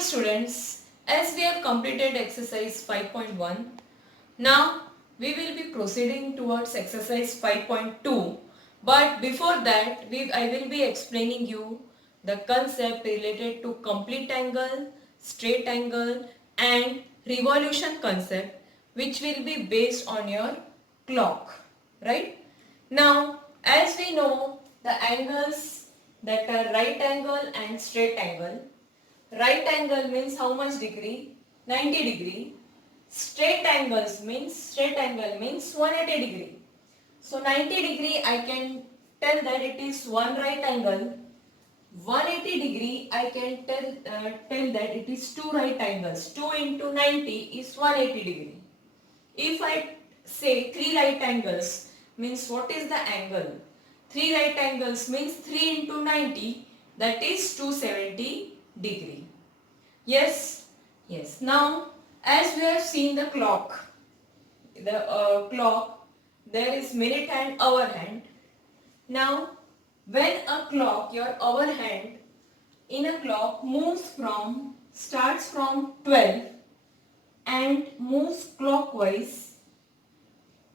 students, as we have completed exercise 5.1, now we will be proceeding towards exercise 5.2. But before that, I will be explaining you the concept related to complete angle, straight angle and revolution concept, which will be based on your clock, right? Now, as we know, the angles that are right angle and straight angle. Right angle means how much degree? 90 degree. Straight angle means 180 degree. So 90 degree I can tell that it is one right angle. 180 degree I can tell that it is two right angles. 2 into 90 is 180 degree. If I say three right angles means what is the angle? Three right angles means 3 into 90, that is 270 degree. Yes. Now, as we have seen the clock, there is minute hand, hour hand. Now, when a clock, your hour hand in a clock starts from 12 and moves clockwise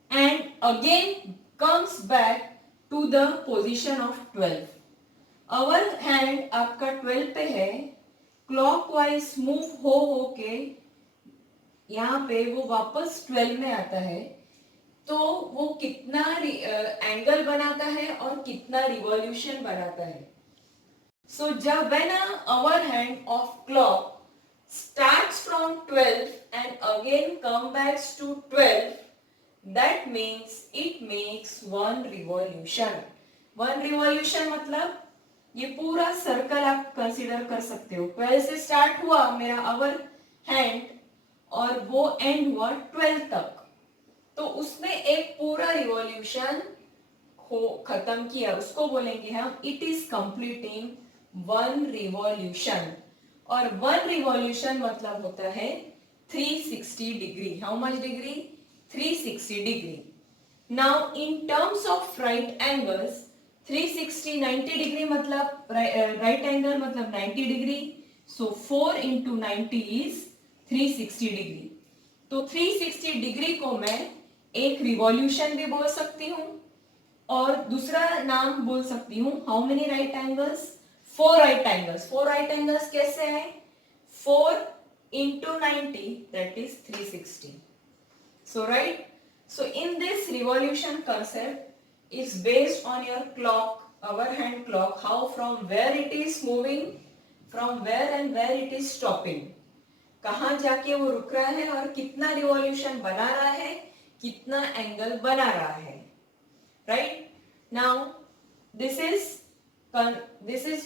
and again comes back to the position of 12. Our hand आपका 12 पे है, clockwise move हो के यहाँ पे वो वापस 12 में आता है, तो वो कितना एंगल बनाता है और कितना रिवॉल्यूशन बनाता है. सो जब when our hand of clock starts from 12 and again come back to 12, that means it makes one revolution. One revolution मतलब ये पूरा सर्कल आप कंसीडर कर सकते हो. 12 से स्टार्ट हुआ मेरा आवर हैंड और वो एंड हुआ 12 तक, तो उसने एक पूरा रिवॉल्यूशन खत्म किया. उसको बोलेंगे हम it is completing one revolution. और वन रिवॉल्यूशन मतलब होता है 360 degree. How much degree? 360 degree. Now in terms of right angles 360 90 degree मतलब राइट एंगल मतलब 90 degree. So 4 into 90 is 360 degree. तो 360 डिग्री को मैं एक रिवॉल्यूशन भी बोल सकती हूँ और दूसरा नाम बोल सकती हूँ how many right angles? 4 right angles. 4 right angles कैसे हैं? 4 into 90 that is 360. So right? So in this revolution concept is based on your clock, our hand clock, how from where it is moving, from where and where it is stopping. कहाँ जाके वो रुक रहा है और कितना revolution बना रहा है, कितना एंगल बना रहा है. Right? Now this is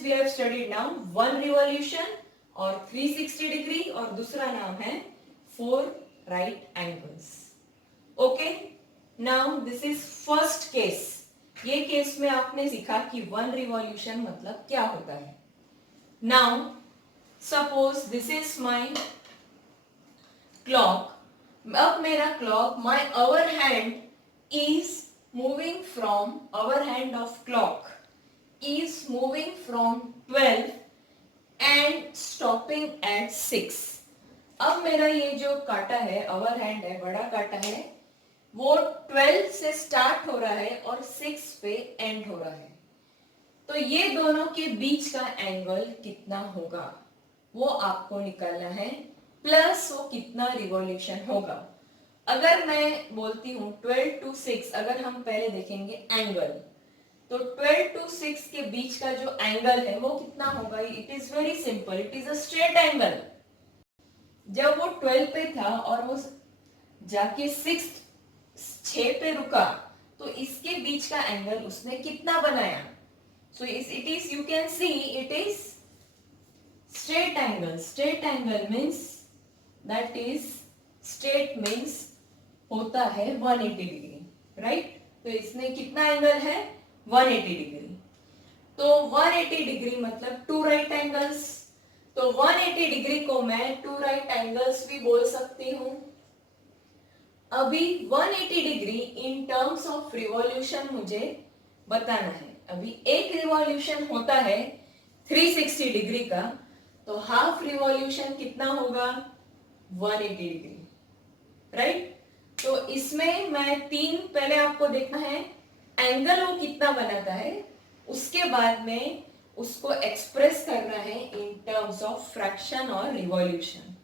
we have studied now one revolution और 360 डिग्री और दूसरा नाम है 4 right angles. Okay? Now this is first case. ये केस में आपने सीखा कि वन रिवॉल्यूशन मतलब क्या होता है. Now suppose this is my clock. अब मेरा clock my hour hand is moving from hour hand of clock is moving from 12 and stopping at 6. अब मेरा ये जो काटा है hour hand है, बड़ा काटा है, वो 12 से स्टार्ट हो रहा है और 6 पे एंड हो रहा है. तो ये दोनों के बीच का एंगल कितना होगा वो आपको निकालना है, प्लस वो कितना रिवॉल्यूशन होगा. अगर मैं बोलती हूँ 12 to 6, अगर हम पहले देखेंगे एंगल, तो 12 to 6 के बीच का जो एंगल है वो कितना होगा? It is very simple, it is a straight angle. जब वो 12 पे था और वो जाके 6 पे रुका, तो इसके बीच का एंगल उसने कितना बनाया? So it is, you can see it is straight angle. Straight angle means that is, straight means होता है 180 डिग्री. राइट? तो इसमें कितना एंगल है? 180 डिग्री. तो 180 डिग्री मतलब 2 राइट एंगल्स. तो 180 डिग्री को मैं 2 राइट एंगल्स भी बोल सकती हूँ. अभी 180 degree in terms of revolution मुझे बताना है. अभी एक रिवॉल्यूशन होता है 360 डिग्री का, तो हाफ रिवॉल्यूशन कितना होगा 180 डिग्री, राइट। तो इसमें मैं तीन पहले आपको देखना है एंगल वो कितना बनाता है, उसके बाद में उसको एक्सप्रेस करना है इन टर्म्स ऑफ फ्रैक्शन और रिवॉल्यूशन।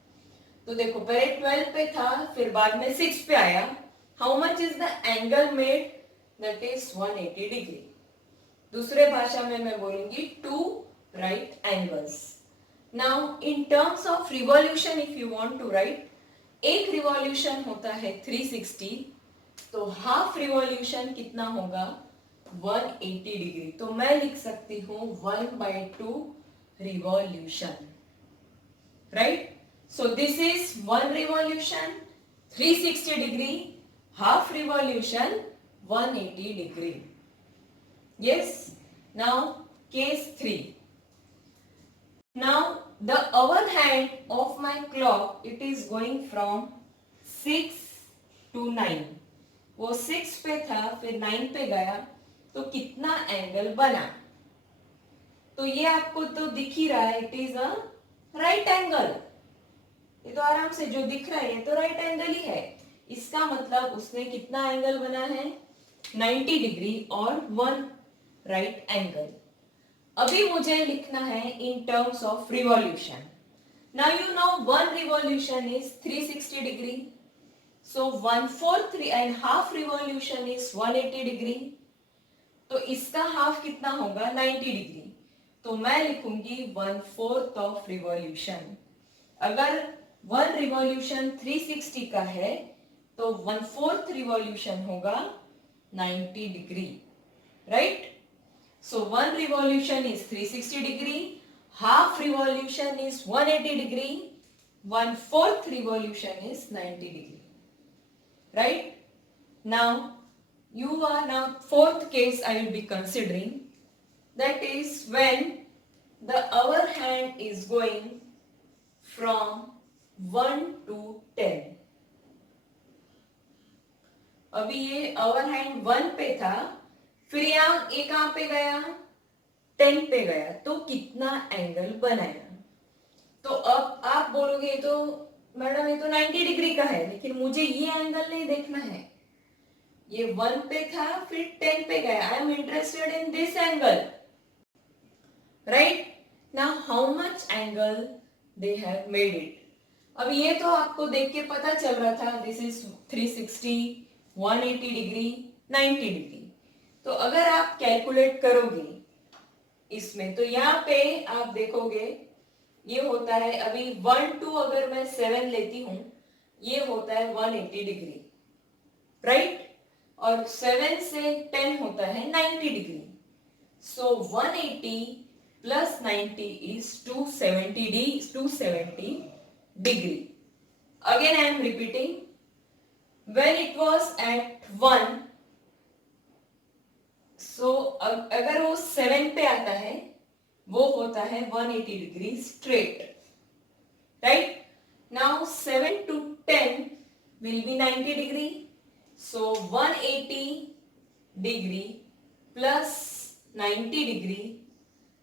तो देखो पहले 12 पे था, फिर बाद में 6 पे आया। How much is the angle made, that is 180 degree. दूसरे भाषा में मैं बोलूंगी two right angles. Now in terms of revolution if you want to write, एक रिवॉल्यूशन होता है 360, तो हाफ रिवॉल्यूशन कितना होगा 180 डिग्री। तो मैं लिख सकती हूं 1/2 revolution, right. So this is one revolution 360 degree, half revolution 180 degree. Yes. Now case 3. Now the hour hand of my clock, it is going from 6 to 9. वो 6 पे था फिर 9 पे गया, तो कितना एंगल बना। तो ये आपको तो दिख ही रहा है, it is a right angle. ये तो आराम से जो दिख रहा है ये तो राइट एंगल ही है। इसका मतलब उसने कितना एंगल बना है 90 डिग्री और 1 राइट एंगल। अभी मुझे लिखना है इन terms of revolution. Now you know 1 revolution is 360 degree, so 1/4 and half revolution is 180 degree. तो इसका हाफ कितना होगा 90 डिग्री, तो मैं लिखूंगी 1/4 ऑफ रिवॉल्यूशन। अगर 1 रिवॉल्यूशन 360 का है तो 1/4 रिवॉल्यूशन होगा 90 degree, right. So 1 revolution is 360 degree, half revolution is 180 degree, 1/4 revolution is 90 degree, right. Now you are now fourth case I will be considering, that is when the hour hand is going from 1 to 10. अभी ये our hand 1 पे था, फिर यहाँ ये कहां पे गया 10 पे गया, तो कितना एंगल बनाया। तो अब आप बोलोगे ये तो मैडम ये तो 90 डिग्री का है, लेकिन मुझे ये एंगल नहीं देखना है। ये 1 पे था फिर 10 पे गया, I am interested in this angle, right. Now how much angle they have made it. अब ये तो आपको देख के पता चल रहा था दिस इज 360, 180 डिग्री, 90 डिग्री। तो अगर आप कैलकुलेट करोगे इसमें, तो यहाँ पे आप देखोगे ये होता है, अभी 1 2 अगर मैं 7 लेती हूं, ये होता है 180 डिग्री, राइट। और 7 से 10 होता है 90 degree. So 180 plus 90 is 270 degree. Again I am repeating, when it was at 1, so अगर वो 7 पे आता है वो होता है 180 degree straight, right? Now 7 to 10 will be 90 degree. So 180 degree plus 90 degree,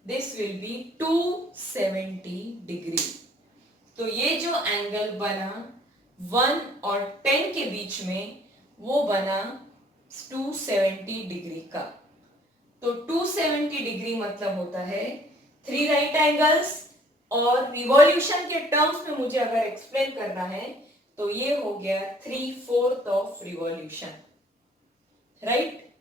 this will be 270 degree. तो ये जो एंगल बना 1 और 10 के बीच में वो बना 270 डिग्री का। तो 270 डिग्री मतलब होता है 3 राइट एंगल्स, और रिवॉल्यूशन के टर्म्स में मुझे अगर एक्सप्लेन करना है तो ये हो गया 3/4 of revolution, right.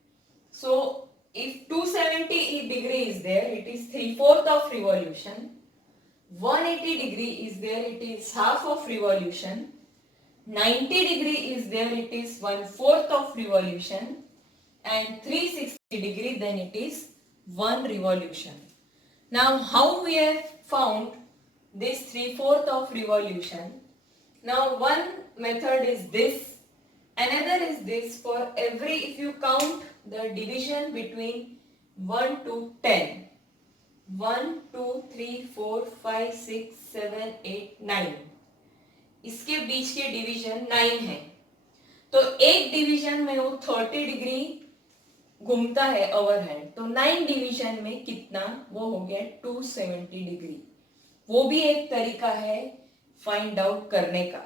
So if 270 degree is there, it is 3/4 of revolution. 180 degree is there, it is half of revolution. 90 degree is there, it is 1/4 of revolution. And 360 degree, then it is 1 revolution. Now how we have found this 3/4 of revolution? Now one method is this, another is this. For every, if you count the division between 1 to 10, 1 2 3 4 5 6 7 8 9, इसके बीच के division 9 है। तो एक division में वो 30 degree घूमता है overhead, तो 9 डिवीजन में कितना, वो हो गया 270 डिग्री। वो भी एक तरीका है फाइंड आउट करने का,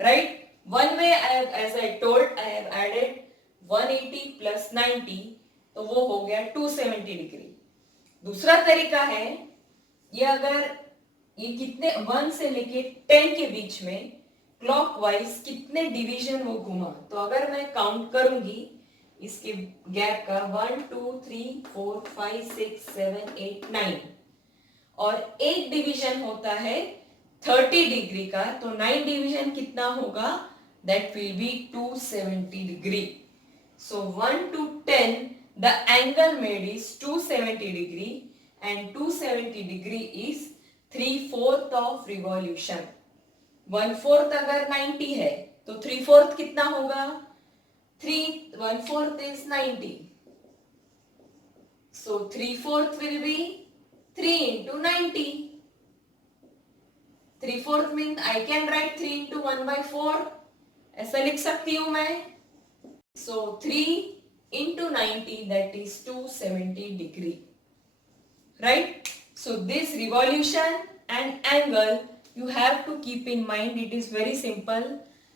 right. One way as I told I have added 180 plus 90, तो वो हो गया 270 डिग्री. दूसरा तरीका है, ये अगर ये कितने 1 से लेके 10 के बीच में क्लॉकवाइज कितने डिवीजन वो घुमा, तो अगर मैं काउंट करूंगी इसके गैप का 1 2 3 4 5 6 7 8 9, और एक डिवीजन होता है 30 डिग्री का, तो 9 डिवीजन कितना होगा, that will be 270 degree. So 1 to 10 the angle made is 270 degree and 270 degree is 3/4 of revolution. 1/4 अगर 90 है तो 3/4 कितना होगा, 1/4 is 90. So 3/4 will be 3 into 90. 3/4 means I can write 3 into 1/4, ऐसा लिख सकती हूं मैं. So 3 into 90, that is 270 degree, right? So this revolution and angle you have to keep in mind. It is very simple.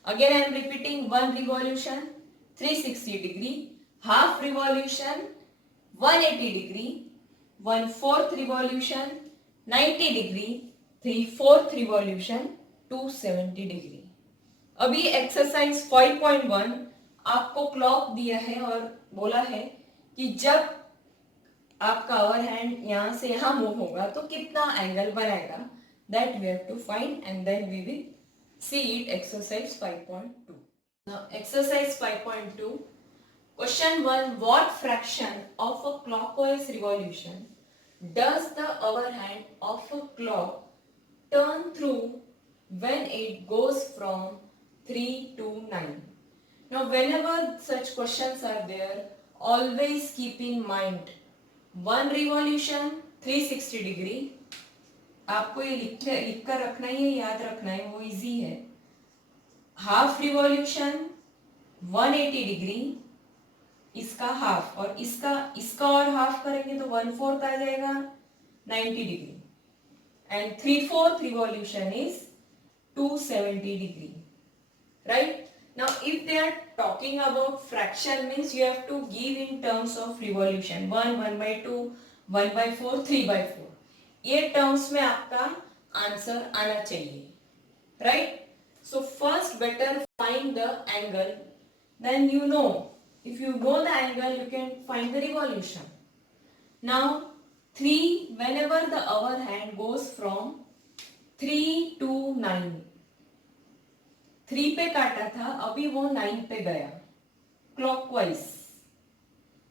Again I am repeating, one revolution 360 degree, half revolution 180 degree, 1/4 revolution 90 degree, 3/4 revolution 270 degree. अभी exercise 5.1 आपको clock दिया है और बोला है कि जब आपका ओवर हैंड यहां से यहां मूव होगा तो कितना एंगल बनाएगा, that we have to find and then we will see it. Exercise 5.2. Now exercise 5.2, question 1, what fraction of a clockwise revolution does the over hand of a clock turn through when it goes from 3 to 9. Now whenever such questions are there, always keep in mind one revolution 360 degree. आपको ये लिख कर रखना ही है, याद रखना है, वो इजी है. हाफ रिवॉल्यूशन 180 डिग्री, इसका हाफ, और इसका और हाफ करेंगे तो 1/4 आ जाएगा 90 degree. And 3/4 revolution is 270 degree, right? Now if they are talking about fraction, means you have to give in terms of revolution, 1 1/2 1/4 3/4. ये टर्म्स में आपका आंसर आना चाहिए, right? So first better find the angle, then you know, if you know the angle you can find the revolution. Now 3, whenever the hour hand goes from 3 to 9, 3 पे काटा था, अभी वो 9 पे गया क्लॉकवाइज,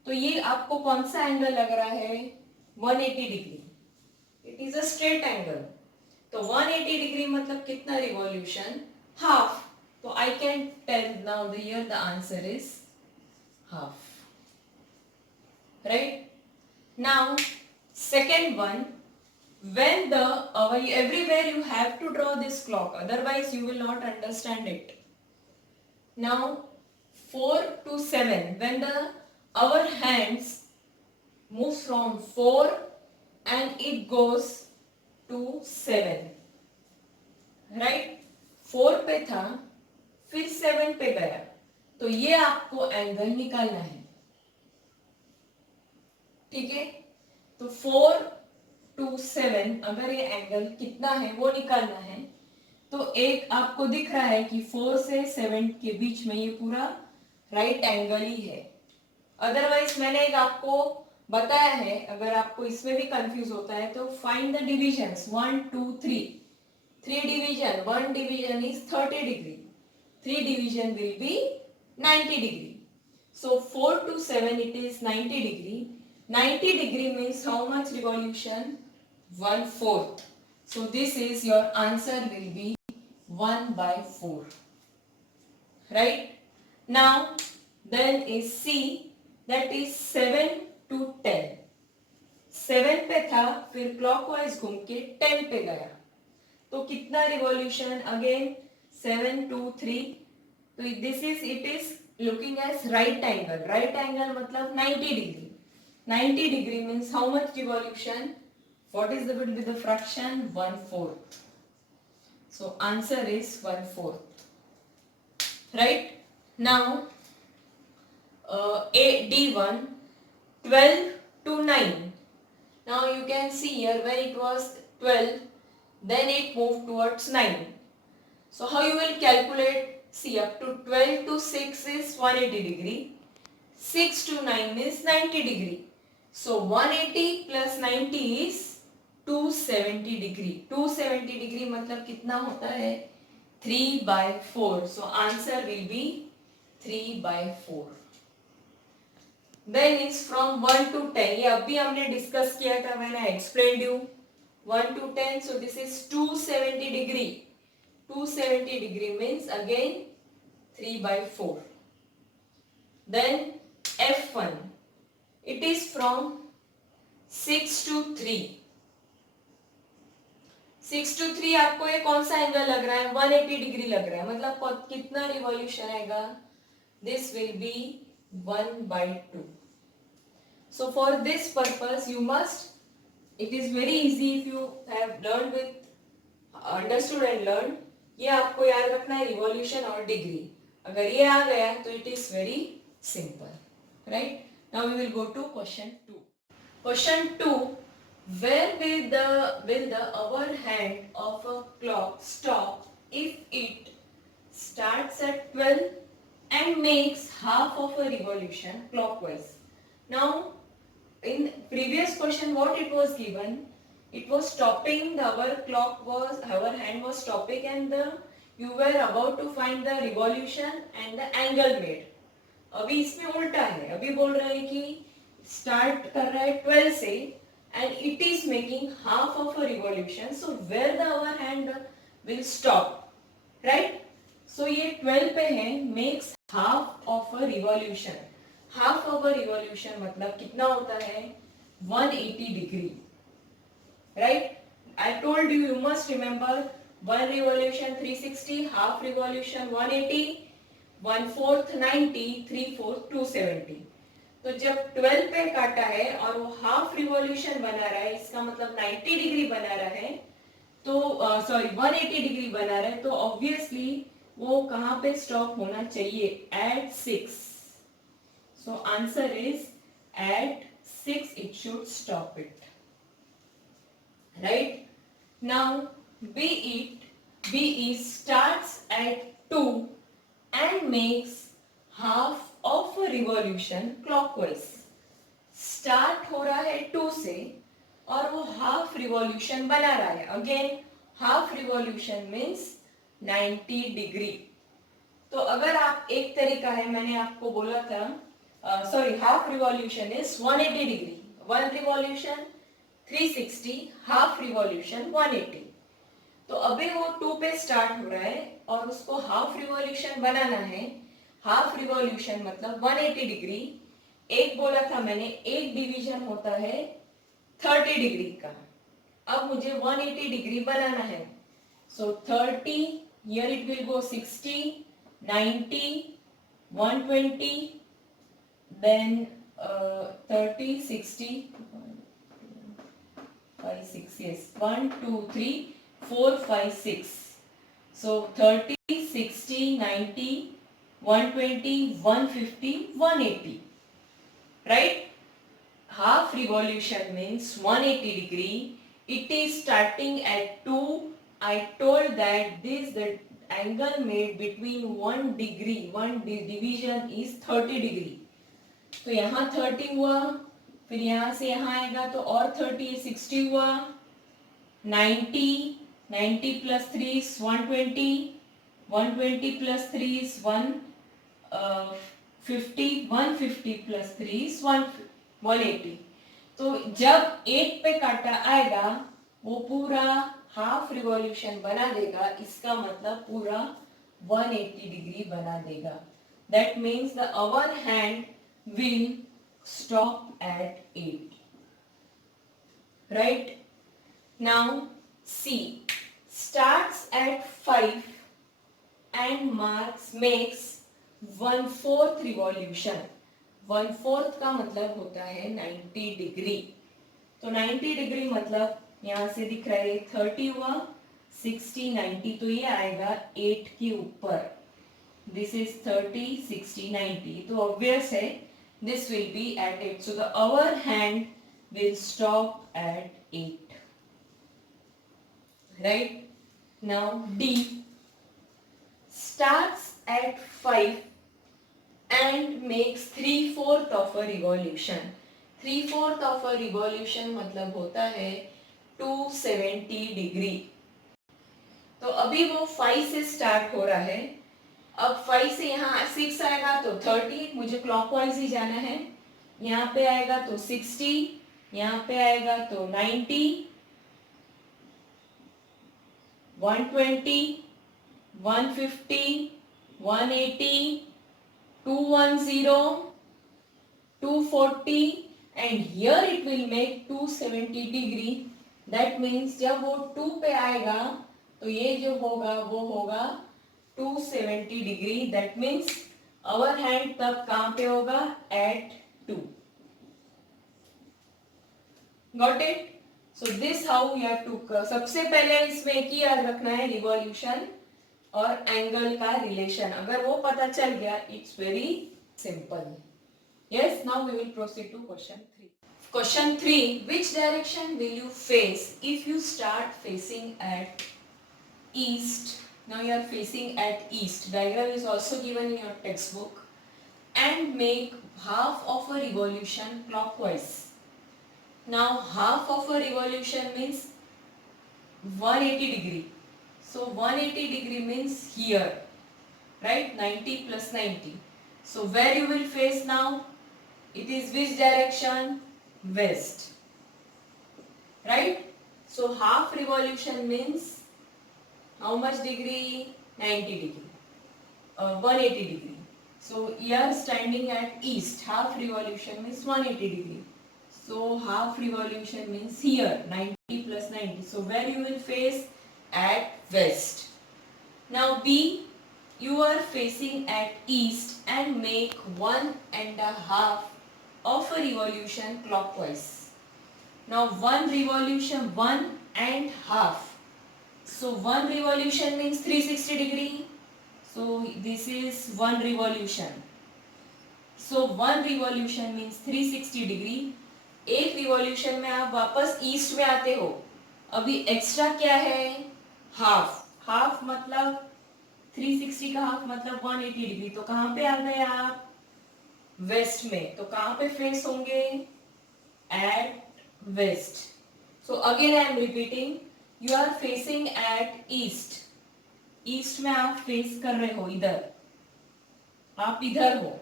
तो ये आपको कौन सा एंगल लग रहा है, 180 degree. It is a straight angle, तो 180 डिग्री मतलब कितना रिवॉल्यूशन, हाफ. तो I can tell now the here the answer is half, right. Now second one, when the everywhere you have to draw this clock, otherwise you will not understand it. Now 4 to 7, when the our hands move from 4 and it goes to 7, right? 4 पे था, फिर 7 पे गया, तो ये आपको angle निकालना है, ठीक है. तो 4 to 7 अगर ये एंगल कितना है वो निकालना है, तो एक आपको दिख रहा है कि 4 से 7 के बीच में ये पूरा राइट एंगल ही है. अदरवाइज मैंने एक आपको बताया है, अगर आपको इसमें भी कंफ्यूज होता है तो find the divisions 1 2 3. 3 division, 1 division is 30 degree, 3 division will be 90 degree. So 4 to 7 it is 90 degree. 90 degree means how much revolution? 1/4. So this is your answer will be 1/4. Right? Now then is C, that is 7 to 10. 7 पे था, फिर clockwise घूम के 10 पे गया, तो कितना revolution, again 7 to 3. तो this is, it is looking as right angle. Right angle मतलब 90 degree. 90 degree means how much revolution? What is the will be the fraction? 1/4. So answer is 1/4. Right? Now D1 12 to 9. Now you can see here when it was 12, then it moved towards 9. So how you will calculate? See, up to 12 to 6 is 180 degree. 6 to 9 is 90 degree. So 180 plus 90 is 270 degree. 270 degree मतलब कितना होता है? 3/4. So answer will be 3/4. Then is from 1 to 10. ये अभी हमने discuss किया था, when I explained you 1 to 10. So this is 270 degree. 270 degree means again 3/4. Then F1. It is from 6 to 3. 6 to 3 आपको ये कौन सा एंगल लग रहा है? 180 डिग्री लग रहा है. मतलब कितना रिवॉल्यूशन आएगा? This will be 1/2. So for this purpose you must, it is very easy if you have learned with, understood and learned. ये आपको याद रखना है रिवॉल्यूशन और डिग्री. अगर ये आ गया तो it is very simple. Right? Now we will go to question 2. Question 2. Where will the hour hand of a clock stop if it starts at 12 and makes half of a revolution clockwise? Now in previous question what it was given? It was stopping, the our hand was stopping and you were about to find the revolution and the angle made. अभी इसमें उल्टा है. अभी बोल रहा है कि start कर रहा है 12 से and it is making half of a revolution. So where the our hand will stop, right? So ये 12 पे है, makes half of a revolution. Half of a revolution मतलब कितना होता है? 180 degree. Right? I told you, you must remember, one revolution 360, half revolution 180, 1/4 90, 3/4 270. तो जब 12 पे काटा है और वो हाफ रिवॉल्यूशन बना रहा है, इसका मतलब 90 डिग्री बना रहा है, तो 180 डिग्री बना रहा है, तो ऑब्वियसली वो कहाँ पे स्टॉप होना चाहिए? at 6. So answer is at 6 it should stop it. Right? Now BE starts at 2 and makes half of a revolution clockwise. Start हो रहा है 2 से और वो half revolution बना रहा है. Again half revolution means 90 degree. तो अगर आप, एक तरीका है, मैंने आपको बोला था, half revolution is 180 degree. One revolution 360, half revolution 180. तो अभी वो 2 पे स्टार्ट हो रहा है और उसको हाफ रिवॉल्यूशन बनाना है. हाफ रिवॉल्यूशन मतलब 180 डिग्री. एक बोला था मैंने, एक डिवीजन होता है 30 डिग्री का. अब मुझे 180 डिग्री बनाना है. So 30, here it will go 60, 90, 120, then 30, 60, 5, 6, yes, 1, 2, 3, 4, 5, 6. So 30, 60, 90, 120, 150, 180. Right? Half revolution means 180 degree. It is starting at 2. I told that the angle made between 1 degree, one division is 30 degree. तो यहाँ 30 हुआ, फिर यहाँ से यहाँ आएगा तो और 30, 60 हुआ, 90, 90 plus 3 is 120, 120 plus 3 is 150, 150 plus 3 is 180. तो जब 8 पे काटा आएगा वो पूरा हाफ रिवॉल्यूशन बना देगा, इसका मतलब पूरा 180 डिग्री बना देगा. That means the hour hand will stop at 8. Right? Now C starts at 5 and makes 1/4 revolution. 1/4 का मतलब होता है 90 डिग्री. तो 90 डिग्री मतलब यहाँ से दिख रहा है 30 हुआ, 60 90, तो ये आएगा 8 के ऊपर. This is 30 60 90, तो obvious है this will be at 8. So the hour hand will stop at 8. Right? Now D starts at 5 and makes 3/4 of a revolution. 3/4 of a revolution मतलब होता है 270 डिग्री. तो अभी वो 5 से स्टार्ट हो रहा है. अब 5 से यहाँ 6 आएगा तो 30, मुझे क्लॉकवाइज ही जाना है. यहाँ पे आएगा तो 60, यहाँ पे आएगा तो 90, 120, 150, 180, 210, 240 and here it will make 270 degree. That means जब वो 2 पे आएगा तो ये जो होगा वो होगा 270 degree. That means our hand तब कहाँ पे होगा? At 2. Got it? So this how you have to. सबसे पहले इसमें एक ही याद रखना है रिवॉल्यूशन और एंगल का रिलेशन. अगर वो पता चल गया it's very simple. Yes, now we will proceed to question 3. Question 3. Which direction will you face if you start facing at east? Now you are facing at east. Diagram is also given in your textbook. And make half of a revolution clockwise. Now half of a revolution means 180 degree. So 180 degree means here. Right? 90 plus 90. So where you will face now? It is which direction? West. Right? So half revolution means how much degree? 90 degree. 180 degree. So you are standing at east. Half revolution means 180 degree. So half revolution means here 90 plus 90. So where you will face? At west. Now B, you are facing at east and make 1.5 of a revolution clockwise. Now one revolution 1.5. So one revolution means 360 degree. So this is one revolution. So one revolution means 360 degree. एक revolution में आप वापस east में आते हो. अभी extra क्या है? हाफ. हाफ मतलब 360 का हाफ मतलब 180 डिग्री. तो कहां पे आ गए आप? वेस्ट में. तो कहां पे फेस होंगे? At west. So again I am repeating, you are facing at east. East में आप फेस कर रहे हो इधर. आप इधर हो,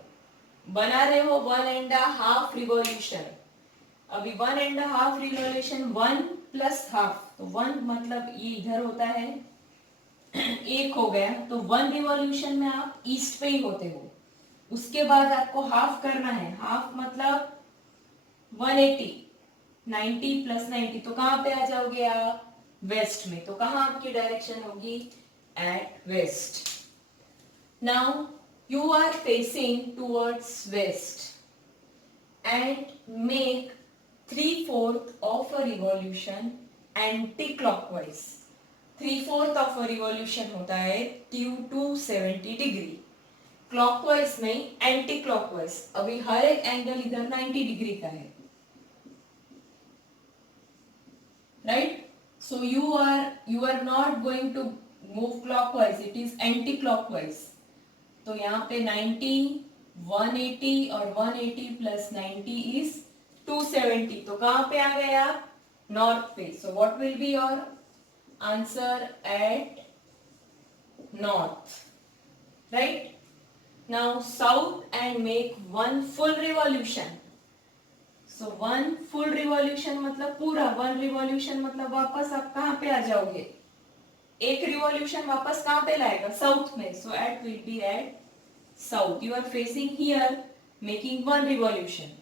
बना रहे हो 1.5 रिवॉल्यूशन. अभी 1.5 रिवॉल्यूशन 1 प्लस हाफ. तो 1 मतलब ये इधर होता है, एक हो गया. तो 1 रिवॉल्यूशन में आप ईस्ट पे ही होते हो. उसके बाद आपको हाफ करना है. हाफ मतलब 180. 90 प्लस 90 तो कहां पे आ जाओगे आप? वेस्ट में. तो कहां आपकी डायरेक्शन होगी? At west. Now you are facing towards west and make 3/4 of a revolution anti-clockwise. 3/4 of a revolution होता है 270 डिग्री. क्लॉकवाइज नहीं, एंटी क्लॉकवाइज. अभी हर एक एंगल इधर 90 डिग्री का है. Right? So you are not going to move clockwise, it is anti clockwise. तो यहाँ पे 90, 180 और 180 प्लस 90 इज 270. तो कहां पे आ गए आप? नॉर्थ पे. So what will be your answer? At north. Right? Now south and make 1 full revolution. So 1 full revolution मतलब पूरा. 1 revolution मतलब वापस आप कहां पे आ जाओगे? एक रिवॉल्यूशन वापस कहां पे लाएगा? साउथ में. So it will be at south. You are facing here making 1 revolution.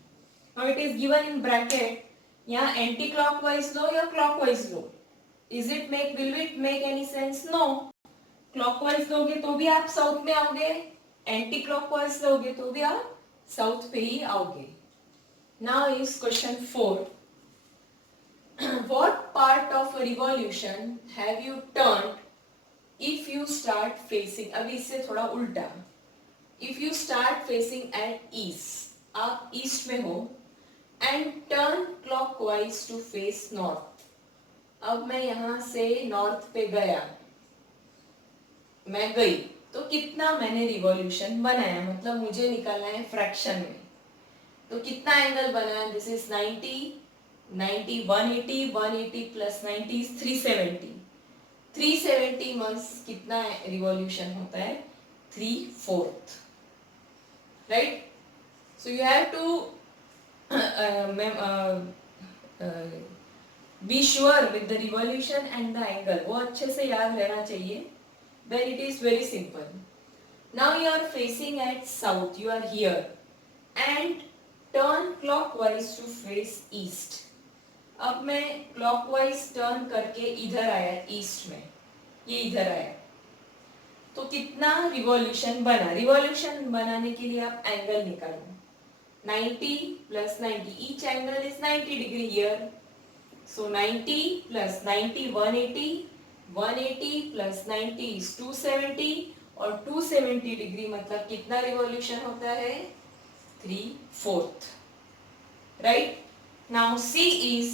Now it is given in bracket. यहाँ एंटी क्लॉकवाइज लो या क्लॉकवाइज लो. will it make any sense? No. Clockwise लोगे तो भी आप साउथ में आओगे, एंटी क्लॉकवाइज लोगे तो भी आप साउथ पे ही आओगे. Now is question 4. what part of a revolution have you turned if you start facing, अभी इससे थोड़ा उल्टा, if you start facing at east, आप ईस्ट में हो and turn clockwise to face north, अब मैं यहाँ से नॉर्थ पे गया, मैं गई, तो कितना मैंने रिवॉल्यूशन बनाया, मतलब मुझे निकालना है फ्रैक्शन में, तो कितना एंगल बना, this is 90, 90, 180, 180 plus 90 is 370, 370 months कितना रिवॉल्यूशन होता है, 3/4, right. So you have to be sure with the revolution and the angle, वो अच्छे से याद रहना चाहिए. Then it is very simple. Now you are facing at south, you are here and turn clockwise to face east. अब मैं clockwise turn करके इधर आया ईस्ट में, ये इधर आया, तो कितना रिवॉल्यूशन बना, रिवॉल्यूशन बनाने के लिए आप एंगल निकालो, 90 plus 90, each angle is 90 degree here, so 90 plus 90, 180, 180 plus 90 is 270, और 270 डिग्री मतलब कितना रिवॉल्यूशन होता है, 3/4, right. Now C is,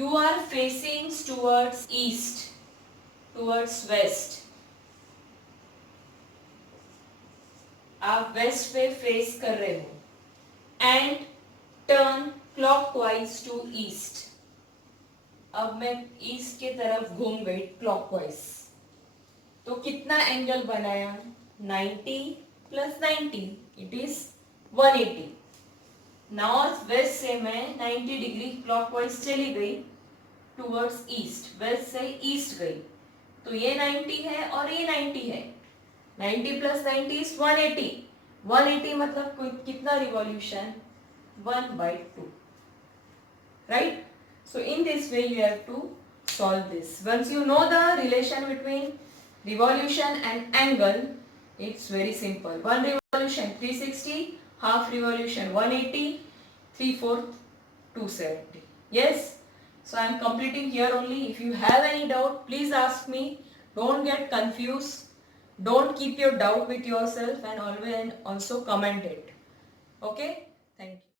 you are facing towards east, towards west, आप वेस्ट पे फेस कर रहे हो, and turn clockwise to east, अब मैं ईस्ट के तरफ घूम गई क्लॉकवाइज, तो कितना एंगल बनाया, 90 plus 90 it is 180. North west से मैं 90 डिग्री क्लॉकवाइज चली गई टुवर्ड्स ईस्ट, वेस्ट से ईस्ट गई, तो ये 90 है और ये 90 है, 90 प्लस 90 इज 180, 180 मतलब कितना revolution, 1/2, right. So in this way you have to solve this. Once you know the relation between revolution and angle, it's very simple. One revolution 360, half revolution 180, 3/4 270. Yes? So I am completing here only. If you have any doubt, please ask me. Don't get confused. Don't keep your doubt with yourself, and always also comment it. Okay? Thank you.